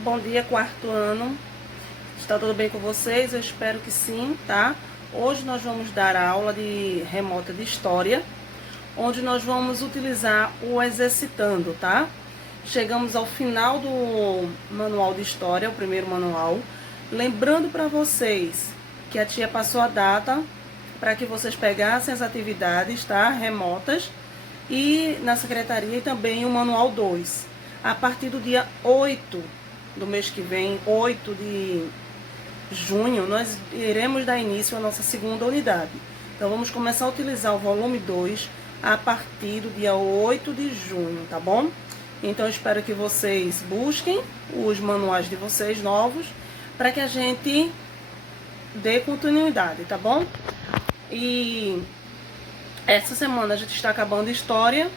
Bom dia, quarto ano. Está tudo bem com vocês? Eu espero que sim, tá? Hoje nós vamos dar a aula de remota de história, onde nós vamos utilizar o exercitando, tá? Chegamos ao final do manual de história, o primeiro manual. Lembrando para vocês que a tia passou a data para que vocês pegassem as atividades, tá? Remotas e na secretaria e também o manual 2. A partir do dia 8 do mês que vem, 8 de junho, nós iremos dar início à nossa segunda unidade. Então vamos começar a utilizar o volume 2 a partir do dia 8 de junho, tá bom? Então eu espero que vocês busquem os manuais de vocês novos para que a gente dê continuidade, tá bom? E essa semana a gente está acabando história,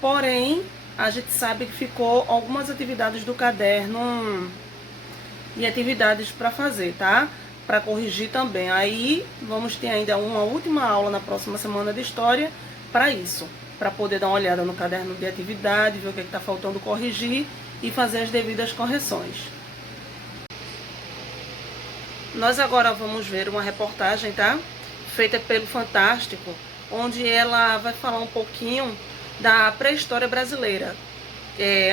porém a gente sabe que ficou algumas atividades do caderno e atividades para fazer, tá? Para corrigir também. Aí vamos ter ainda uma última aula na próxima semana de história para isso, para poder dar uma olhada no caderno de atividade, ver o que está faltando corrigir e fazer as devidas correções. Nós agora vamos ver uma reportagem, tá? Feita pelo Fantástico, onde ela vai falar um pouquinho da pré-história brasileira.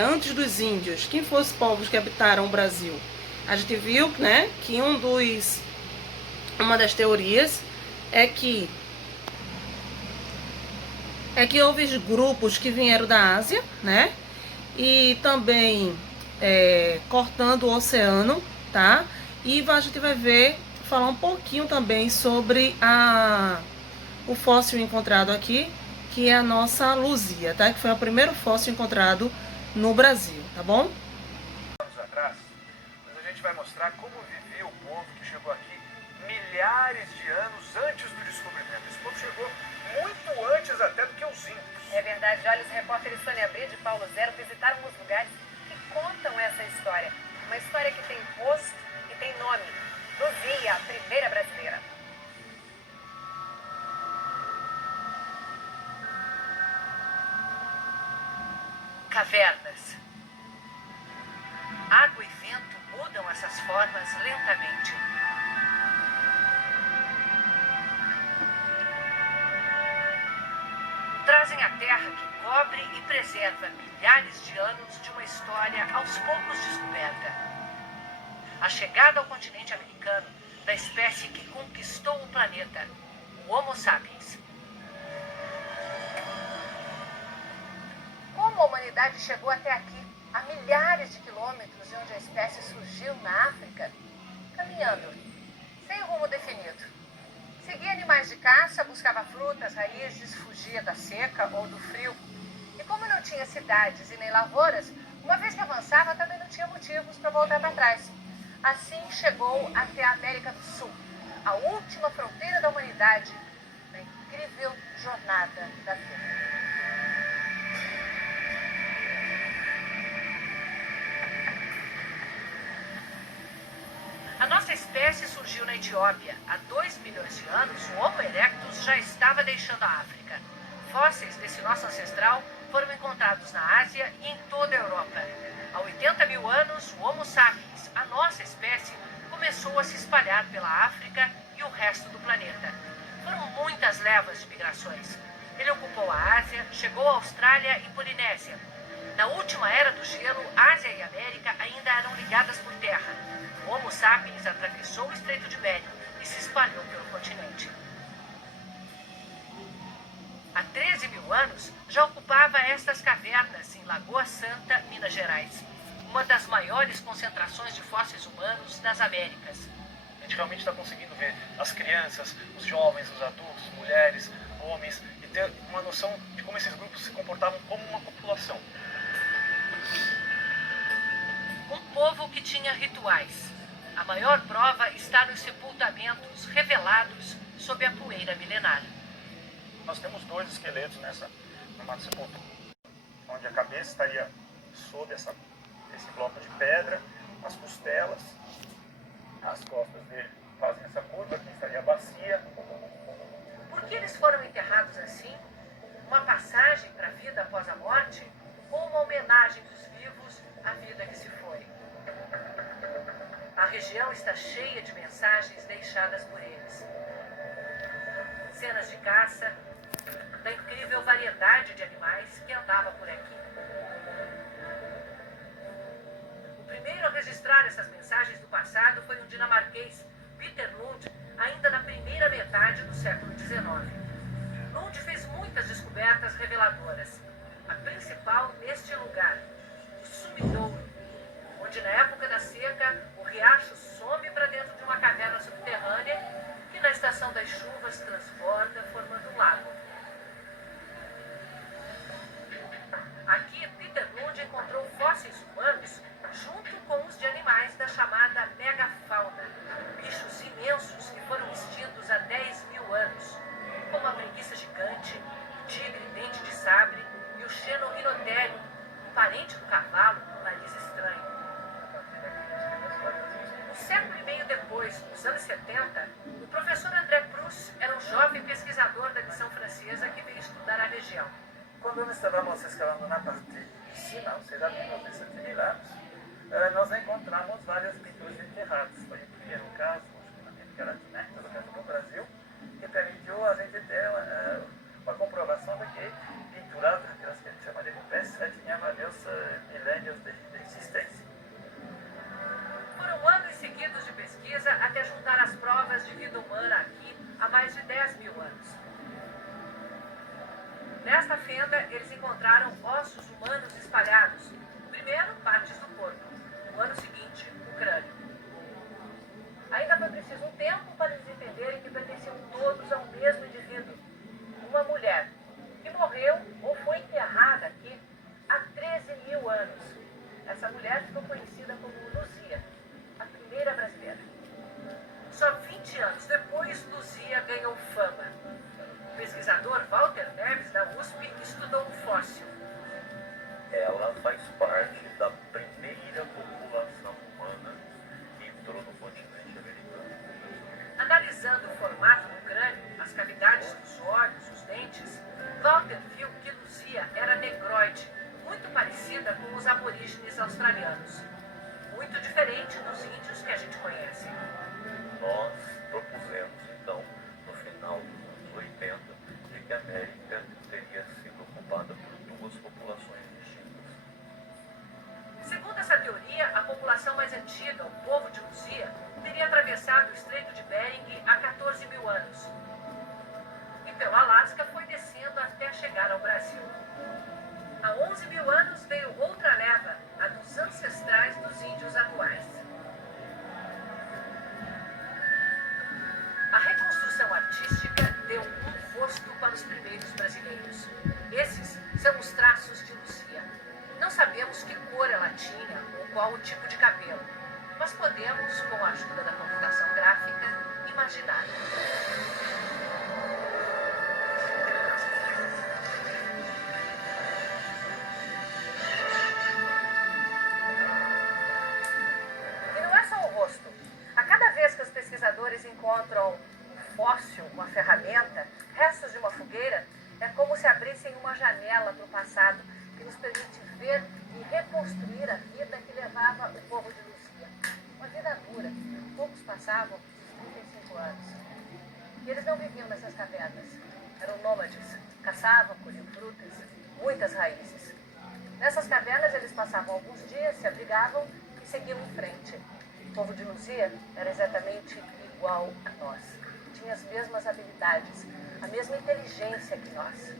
Antes dos índios, quem foram os povos que habitaram o Brasil? A gente viu, né, que uma das teorias é que houve grupos que vieram da Ásia, né, e também cortando o oceano, tá? E a gente vai falar um pouquinho também sobre o fóssil encontrado aqui, que é a nossa Luzia, tá? Que foi o primeiro fóssil encontrado no Brasil, tá bom? Anos atrás, mas a gente vai mostrar como vivia o povo que chegou aqui milhares de anos antes do descobrimento. Esse povo chegou muito antes até do que os índios. É verdade. Olha, os repórteres Sônia Bride e Paulo Zero visitaram os lugares que contam essa história. Uma história que tem rosto e tem nome. Luzia, a primeira brasileira. Cavernas. Água e vento mudam essas formas lentamente. Trazem a terra que cobre e preserva milhares de anos de uma história aos poucos descoberta. A chegada ao continente americano da espécie que conquistou o planeta, o Homo sapiens. Como a humanidade chegou até aqui, a milhares de quilômetros de onde a espécie surgiu na África? Caminhando, sem rumo definido. Seguia animais de caça, buscava frutas, raízes, fugia da seca ou do frio. E como não tinha cidades e nem lavouras, uma vez que avançava também não tinha motivos para voltar para trás. Assim chegou até a América do Sul, a última fronteira da humanidade, na incrível jornada da vida. A nossa espécie surgiu na Etiópia. Há 2 milhões de anos, o Homo erectus já estava deixando a África. Fósseis desse nosso ancestral foram encontrados na Ásia e em toda a Europa. Há 80 mil anos, o Homo sapiens, a nossa espécie, começou a se espalhar pela África e o resto do planeta. Foram muitas levas de migrações. Ele ocupou a Ásia, chegou à Austrália e Polinésia. Na última era do gelo, Ásia e América ainda eram ligadas por terra. O Homo sapiens atravessou o Estreito de Bering e se espalhou pelo continente. Há 13 mil anos, já ocupava estas cavernas em Lagoa Santa, Minas Gerais, uma das maiores concentrações de fósseis humanos das Américas. A gente realmente está conseguindo ver as crianças, os jovens, os adultos, mulheres, homens, e ter uma noção de como esses grupos se comportavam como uma população. Um povo que tinha rituais. A maior prova está nos sepultamentos revelados sob a poeira milenar. Nós temos 2 esqueletos numa sepultura, onde a cabeça estaria sob esse bloco de pedra, as costelas, as costas dele fazem essa curva, aqui estaria a bacia. Por que eles foram enterrados assim? Uma passagem para a vida após a morte? Ou uma homenagem dos vivos à vida que se foi? região está cheia de mensagens deixadas por eles. Cenas de caça, da incrível variedade de animais que andava por aqui. O primeiro a registrar essas mensagens do passado foi um dinamarquês, Peter Lund, ainda na primeira metade do século XIX. Lund fez muitas descobertas reveladoras. A principal neste lugar, o Sumidouro, onde na época da seca o riacho some para dentro de uma caverna subterrânea que na estação das chuvas transborda formando um lago. Aqui, Peter Lund encontrou fósseis humanos junto com os de animais da chamada megafauna, bichos imensos que foram extintos há 10.000 anos, como a preguiça gigante, o tigre dente de sabre e o xenorhinotério, um parente do cavalo com nariz estranho. Um século e meio depois, nos anos 70, o professor André Proust era um jovem pesquisador da missão francesa que veio estudar a região. Quando nós estávamos escavando na parte de cima, ou seja, menos de 7.000 anos, nós encontramos várias pinturas enterradas. Foi o primeiro caso, acho que na América Latina, em todo caso no Brasil, que permitiu a gente ter uma comprovação de que pinturas, aquelas que a gente chama de rupestres, tinham vários milênios de existência. Foram anos seguidos de pesquisa até juntar as provas de vida humana aqui há mais de 10.000 anos. Nesta fenda, eles encontraram ossos humanos espalhados. Primeiro, partes do corpo. No ano seguinte, o crânio. Ainda foi preciso um tempo para eles entenderem que pertenciam todos ao mesmo indivíduo. Uma mulher que morreu ou foi enterrada aqui há 13.000 anos. Essa mulher ficou conhecida como Luzia, a primeira brasileira. Só 20 anos depois, Luzia ganhou fama. O pesquisador Walter Neves, da USP, estudou um fóssil. Ela faz parte da primeira população humana que entrou no continente americano. Analisando o formato do crânio, as cavidades dos olhos, os dentes, Walter viu que Luzia era negroide, muito parecida com os aborígenes australianos. Muito diferente dos índios que a gente conhece. Nós propusemos, então, no final dos anos 80, de que a América teria sido ocupada por duas populações distintas. Segundo essa teoria, a população mais antiga, o povo de Luzia, teria atravessado o Estreito de Bering há 14.000 anos. E pelo Alasca foi descendo até chegar ao Brasil. Há 11.000 anos veio outra leva, a dos ancestrais dos índios atuais. A reconstrução artística deu um rosto para os primeiros brasileiros. Esses são os traços de Luzia. Não sabemos que cor ela tinha ou qual o tipo de cabelo, mas podemos, com a ajuda da computação gráfica, imaginar. E não é só o rosto. A cada vez que os pesquisadores encontram um fóssil, uma ferramenta, restos de uma fogueira, é como se abrissem uma janela para o passado que nos permite ver e reconstruir a vida que levava o povo de Luzia. Uma vida dura. Poucos passavam dos 35 anos. E eles não viviam nessas cavernas. Eram nômades. Caçavam, colhiam frutas, muitas raízes. Nessas cavernas eles passavam alguns dias, se abrigavam e seguiam em frente. O povo de Luzia era exatamente igual a nós. Tinha as mesmas habilidades, a mesma inteligência que nós.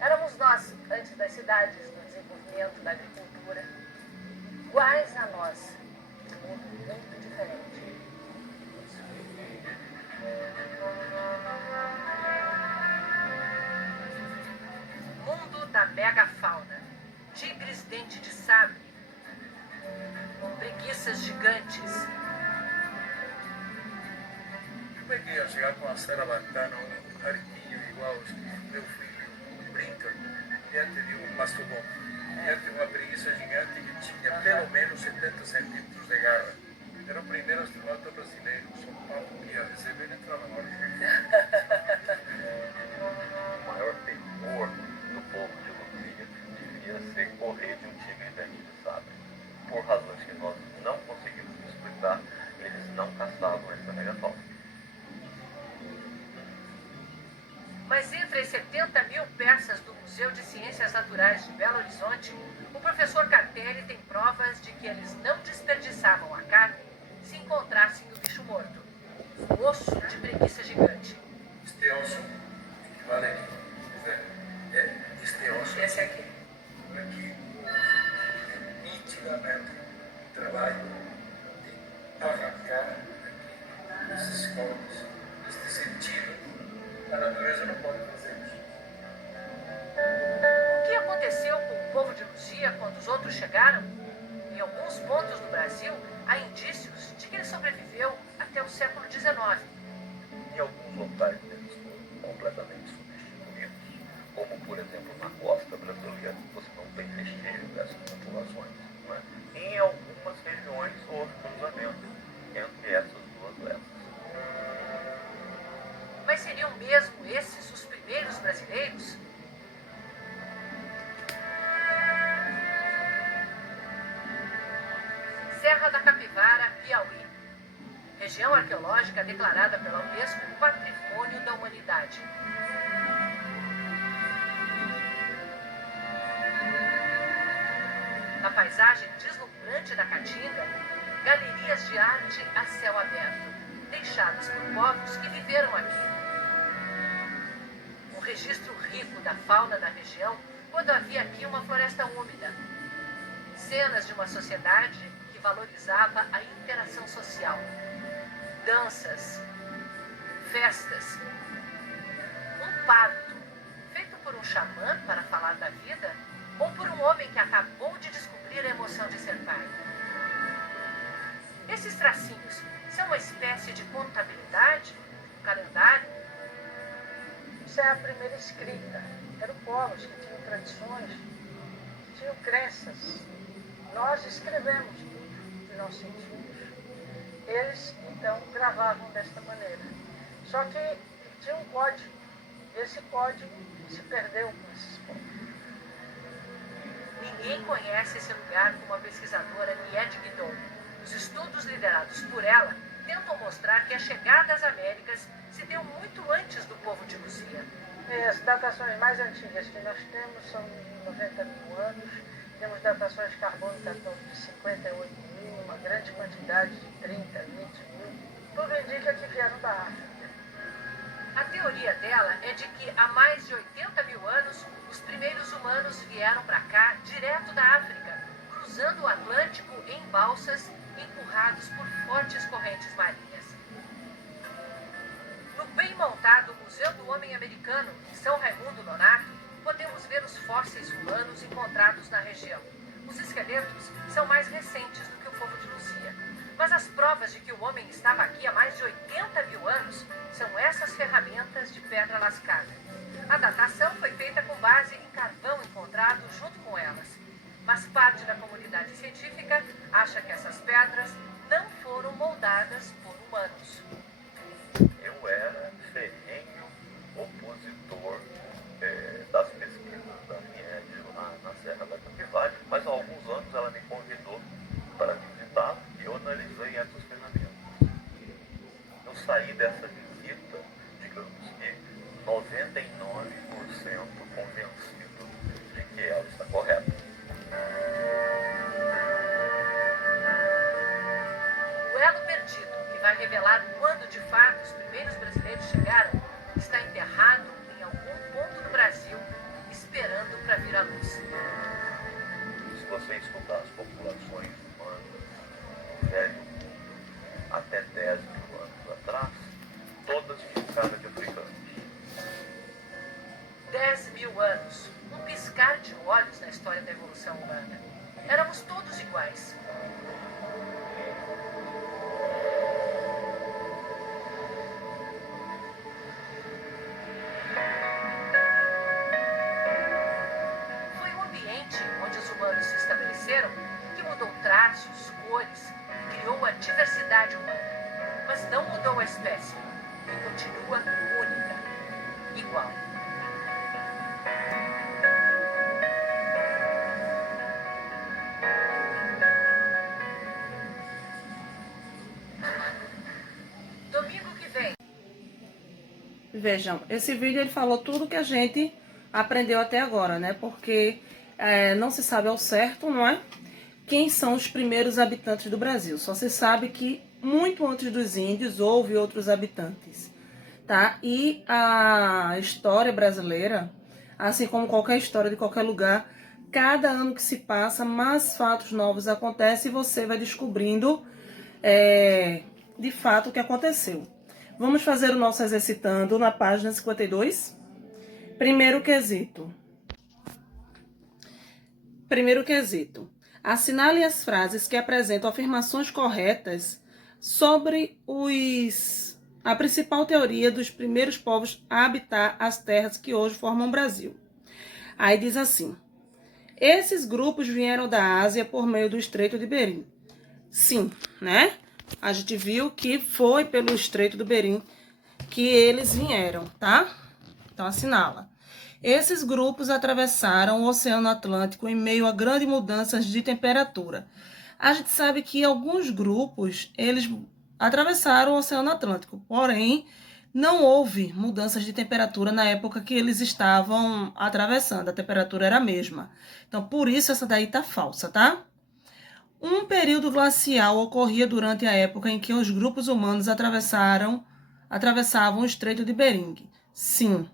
Éramos nós, antes das cidades, do desenvolvimento, da agricultura, iguais a nós, um mundo muito diferente. Mundo da megafauna. Tigres dente de sabre. Preguiças gigantes. Como é que ia chegar com a Sarabatana, um arquinho igual aos que meu filho brinca, diante de um mastodonte, diante de uma preguiça gigante que tinha pelo menos 70 centímetros de garra? Era o primeiro astronauta brasileiro. São Paulo que ia receber e entrava na órbita. O maior temor do povo de Luzia devia ser correr de um tigre dente de sabre. Por razões que nós não conseguimos explicar, Horizonte, o professor Cartelli tem provas de que eles não desperdiçavam a carne se encontrassem o bicho morto, um osso de preguiça gigante. Este osso equivale aqui. Este osso. Esse aqui. Aqui, nitidamente, o trabalho de arrancar aqui esses cortes, este sentido. A natureza não pode fazer isso. O que aconteceu com o povo de Luzia quando os outros chegaram? Em alguns pontos do Brasil, há indícios de que ele sobreviveu até o século XIX. Em alguns locais eles foram completamente substituídos, como por exemplo na costa brasileira, você não tem vestígio dessas populações. Não é? Em algumas regiões houve cruzamento entre essas duas levas. Mas seriam mesmo esses os primeiros brasileiros? Serra da Capivara, Piauí. Região arqueológica declarada pela Unesco Patrimônio da Humanidade. Na paisagem deslumbrante da Caatinga, galerias de arte a céu aberto, deixadas por povos que viveram aqui. Um registro rico da fauna da região quando havia aqui uma floresta úmida. Cenas de uma sociedade que valorizava a interação social. Danças, festas, um parto feito por um xamã para falar da vida ou por um homem que acabou de descobrir a emoção de ser pai. Esses tracinhos são uma espécie de contabilidade, um calendário? Isso é a primeira escrita. Eram povos que tinham tradições, que tinham crenças. Nós escrevemos tudo que nós sentimos. Eles, então, gravavam desta maneira. Só que tinha um código. E esse código se perdeu com esses povos. Ninguém conhece esse lugar como a pesquisadora Nied Guidon. Os estudos liderados por ela tentam mostrar que a chegada às Américas se deu muito antes do povo de Luzia. As datações mais antigas que nós temos são de 90 mil anos. Temos datações carbônicas de 58 mil, uma grande quantidade de 30, 20 mil. Tudo indica que vieram da África. A teoria dela é de que há mais de 80 mil anos, os primeiros humanos vieram para cá direto da África, cruzando o Atlântico em balsas, empurrados por fortes correntes marinhas. No bem montado Museu do Homem Americano, em São Raimundo Nonato, podemos ver os fósseis humanos encontrados na região. Os esqueletos são mais recentes do que o povo de Luzia. Mas as provas de que o homem estava aqui há mais de 80 mil anos são essas ferramentas de pedra lascada. A datação foi feita com base em carvão encontrado junto com elas. Mas parte da comunidade científica acha que essas pedras não foram moldadas por humanos. Eu era ferrenho opositor das pesquisas da Nied lá na Serra da Capivara, mas há alguns anos ela me convidou para visitar e eu analisei essas ferramentas. Eu saí dessa visita, digamos que 99% convencido de que ela está correta. O elo perdido, que vai revelar quando de fato os primeiros brasileiros chegaram, está enterrado em algum ponto do Brasil, esperando para vir à luz. Se você estudar as populações humanas no Velho Mundo até 10 mil anos atrás, todas tinham cara de africanos. 10 mil anos, um piscar de olhos na história da evolução humana. Éramos todos iguais. Foi o ambiente onde os humanos se estabeleceram que mudou traços, cores, criou a diversidade humana. Mas não mudou a espécie, que continua única, igual. Domingo que vem. Vejam, esse vídeo ele falou tudo que a gente aprendeu até agora, né? Porque não se sabe ao certo, não é? Quem são os primeiros habitantes do Brasil. Só se sabe que muito antes dos índios houve outros habitantes, tá? E a história brasileira, assim como qualquer história de qualquer lugar, cada ano que se passa, mais fatos novos acontecem e você vai descobrindo de fato o que aconteceu. Vamos fazer o nosso exercitando na página 52. Primeiro quesito. Assinale as frases que apresentam afirmações corretas sobre a principal teoria dos primeiros povos a habitar as terras que hoje formam o Brasil. Aí diz assim: esses grupos vieram da Ásia por meio do Estreito de Bering. Sim, né? A gente viu que foi pelo Estreito do Bering que eles vieram, tá? Então assinala. Esses grupos atravessaram o Oceano Atlântico em meio a grandes mudanças de temperatura. A gente sabe que alguns grupos, eles atravessaram o Oceano Atlântico, porém, não houve mudanças de temperatura na época que eles estavam atravessando, a temperatura era a mesma. Então, por isso essa daí tá falsa, tá? Um período glacial ocorria durante a época em que os grupos humanos atravessavam o Estreito de Bering. Sim.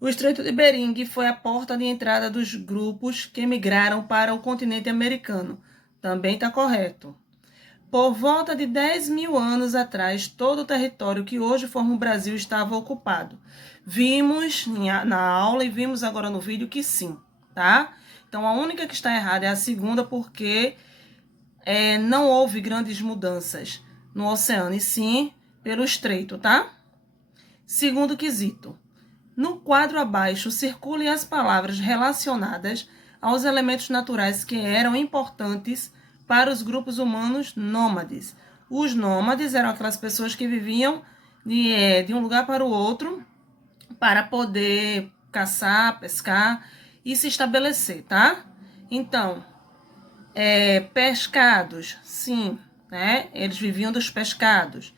O Estreito de Bering foi a porta de entrada dos grupos que migraram para o continente americano. Também está correto. Por volta de 10 mil anos atrás, todo o território que hoje forma o Brasil estava ocupado. Vimos na aula e vimos agora no vídeo que sim, tá? Então, a única que está errada é a segunda, porque não houve grandes mudanças no oceano, e sim pelo estreito, tá? Segundo quesito. No quadro abaixo, circulem as palavras relacionadas aos elementos naturais que eram importantes para os grupos humanos nômades. Os nômades eram aquelas pessoas que viviam de um lugar para o outro para poder caçar, pescar e se estabelecer, tá? Então, pescados, sim, né? Eles viviam dos pescados.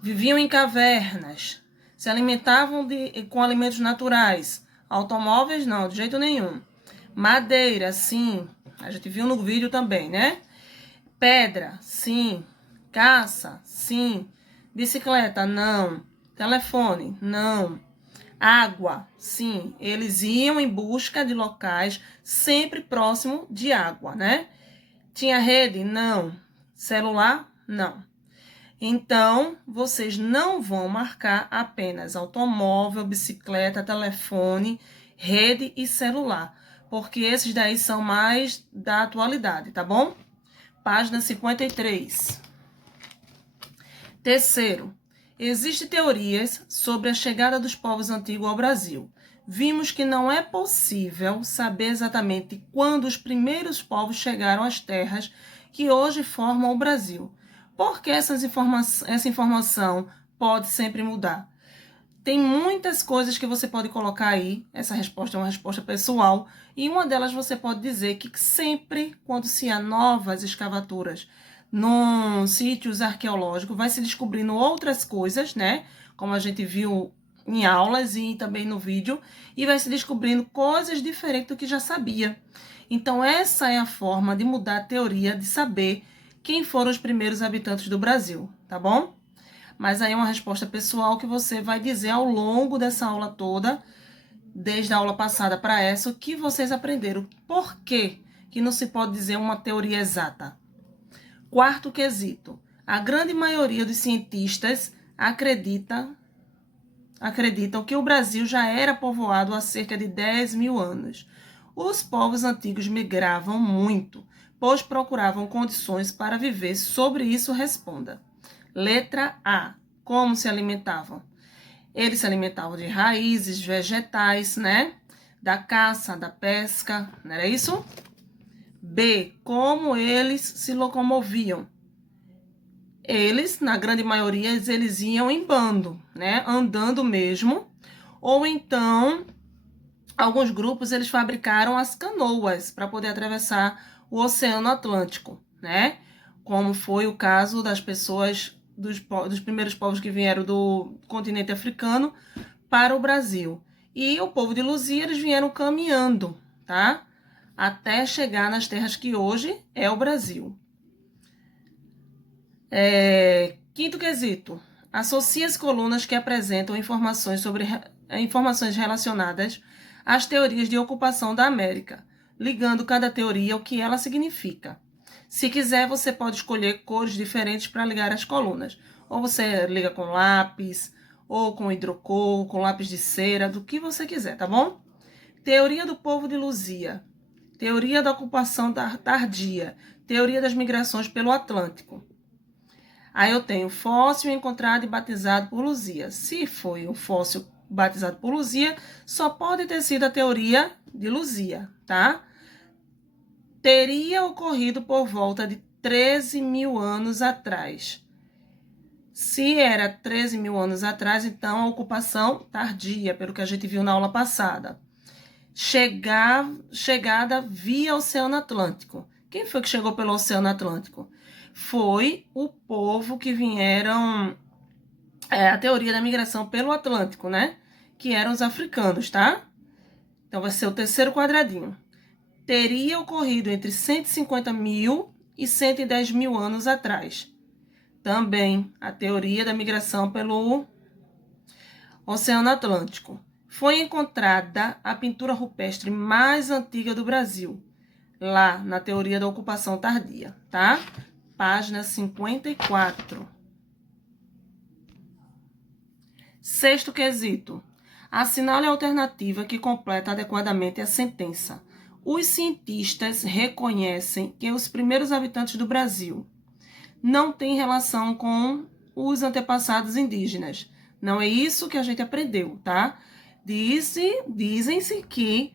Viviam em cavernas, se alimentavam com alimentos naturais. Automóveis, não, de jeito nenhum. Madeira, sim, a gente viu no vídeo também, né? Pedra, sim. Caça, sim. Bicicleta, não. Telefone, não. Água, sim. Eles iam em busca de locais sempre próximo de água, né? Tinha rede? Não. Celular? Não. Então, vocês não vão marcar apenas automóvel, bicicleta, telefone, rede e celular, porque esses daí são mais da atualidade, tá bom? Página 53. Terceiro, existem teorias sobre a chegada dos povos antigos ao Brasil. Vimos que não é possível saber exatamente quando os primeiros povos chegaram às terras que hoje formam o Brasil. Porque essa informação pode sempre mudar. Tem muitas coisas que você pode colocar aí. Essa resposta é uma resposta pessoal. E uma delas você pode dizer que sempre, quando se há novas escavaturas num sítios arqueológicos, vai se descobrindo outras coisas, né? Como a gente viu em aulas e também no vídeo. E vai se descobrindo coisas diferentes do que já sabia. Então, essa é a forma de mudar a teoria, de saber quem foram os primeiros habitantes do Brasil, tá bom? Mas aí é uma resposta pessoal que você vai dizer ao longo dessa aula toda, desde a aula passada para essa, o que vocês aprenderam. Por que não se pode dizer uma teoria exata? Quarto quesito. A grande maioria dos cientistas acreditam que o Brasil já era povoado há cerca de 10 mil anos. Os povos antigos migravam muito, pois procuravam condições para viver. Sobre isso, responda. Letra A. Como se alimentavam? Eles se alimentavam de raízes, vegetais, né? Da caça, da pesca, não era isso? B. Como eles se locomoviam? Eles, na grande maioria, eles iam em bando, né? Andando mesmo. Ou então, alguns grupos, eles fabricaram as canoas para poder atravessar o Oceano Atlântico, né? Como foi o caso das pessoas, dos primeiros povos que vieram do continente africano para o Brasil. E o povo de Luzia, eles vieram caminhando, tá? Até chegar nas terras que hoje é o Brasil. Quinto quesito. Associe as colunas que apresentam informações relacionadas às teorias de ocupação da América, ligando cada teoria ao que ela significa. Se quiser, você pode escolher cores diferentes para ligar as colunas. Ou você liga com lápis, ou com hidrocor, com lápis de cera, do que você quiser, tá bom? Teoria do povo de Luzia. Teoria da ocupação tardia. Teoria das migrações pelo Atlântico. Aí eu tenho fóssil encontrado e batizado por Luzia. Se foi um fóssil batizado por Luzia, só pode ter sido a teoria de Luzia, tá? Teria ocorrido por volta de 13 mil anos atrás. Se era 13 mil anos atrás, então a ocupação tardia, pelo que a gente viu na aula passada. Chegada via Oceano Atlântico. Quem foi que chegou pelo Oceano Atlântico? Foi o povo que vieram, a teoria da migração pelo Atlântico, né? Que eram os africanos, tá? Então, vai ser o terceiro quadradinho. Teria ocorrido entre 150 mil e 110 mil anos atrás. Também a teoria da migração pelo Oceano Atlântico. Foi encontrada a pintura rupestre mais antiga do Brasil, lá na teoria da ocupação tardia, tá? Página 54. Sexto quesito. Assinale a alternativa que completa adequadamente a sentença. Os cientistas reconhecem que os primeiros habitantes do Brasil não têm relação com os antepassados indígenas. Não é isso que a gente aprendeu, tá? Dizem-se que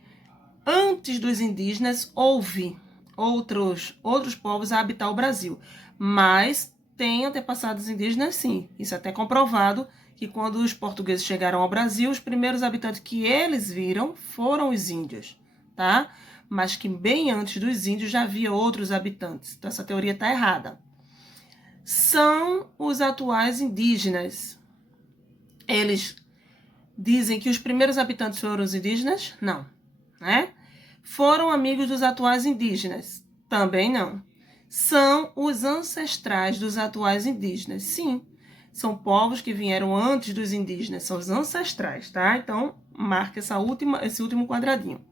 antes dos indígenas houve outros povos a habitar o Brasil, mas tem antepassados indígenas sim. Isso é até comprovado que quando os portugueses chegaram ao Brasil, os primeiros habitantes que eles viram foram os índios, tá? Mas que bem antes dos índios já havia outros habitantes. Então essa teoria está errada. São os atuais indígenas. Eles dizem que os primeiros habitantes foram os indígenas? Não, né? Foram amigos dos atuais indígenas? Também não. São os ancestrais dos atuais indígenas? Sim. São povos que vieram antes dos indígenas, são os ancestrais, tá? Então, marca esse último quadradinho.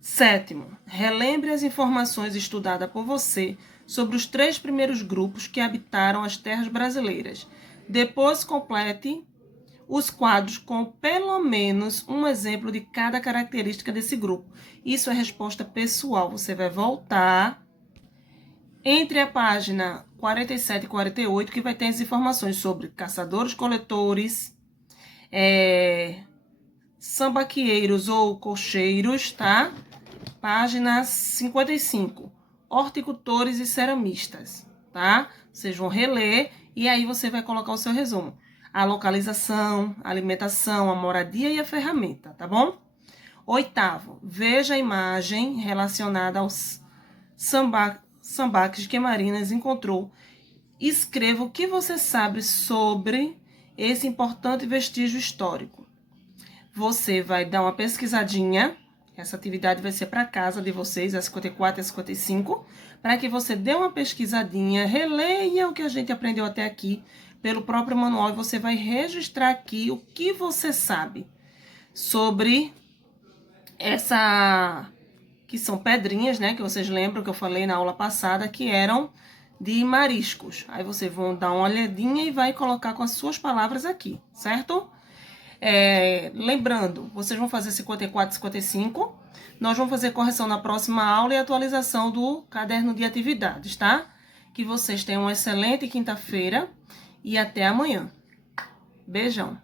Sétimo, relembre as informações estudadas por você sobre os 3 primeiros grupos que habitaram as terras brasileiras. Depois, complete os quadros com pelo menos um exemplo de cada característica desse grupo. Isso é resposta pessoal. Você vai voltar entre a página 47 e 48, que vai ter as informações sobre caçadores-coletores, sambaqueiros ou cocheiros, tá? Página 55, horticultores e ceramistas, tá? Vocês vão reler e aí você vai colocar o seu resumo. A localização, a alimentação, a moradia e a ferramenta, tá bom? Oitavo, veja a imagem relacionada aos sambaques que Marinas encontrou. Escreva o que você sabe sobre esse importante vestígio histórico. Você vai dar uma pesquisadinha, essa atividade vai ser para casa de vocês, às 54 e às 55, para que você dê uma pesquisadinha, releia o que a gente aprendeu até aqui, pelo próprio manual, e você vai registrar aqui o que você sabe sobre essa, que são pedrinhas, né, que vocês lembram que eu falei na aula passada, que eram de mariscos. Aí vocês vão dar uma olhadinha e vai colocar com as suas palavras aqui, certo? Lembrando, vocês vão fazer 54 e 55, nós vamos fazer correção na próxima aula e atualização do caderno de atividades, tá? Que vocês tenham uma excelente quinta-feira e até amanhã. Beijão!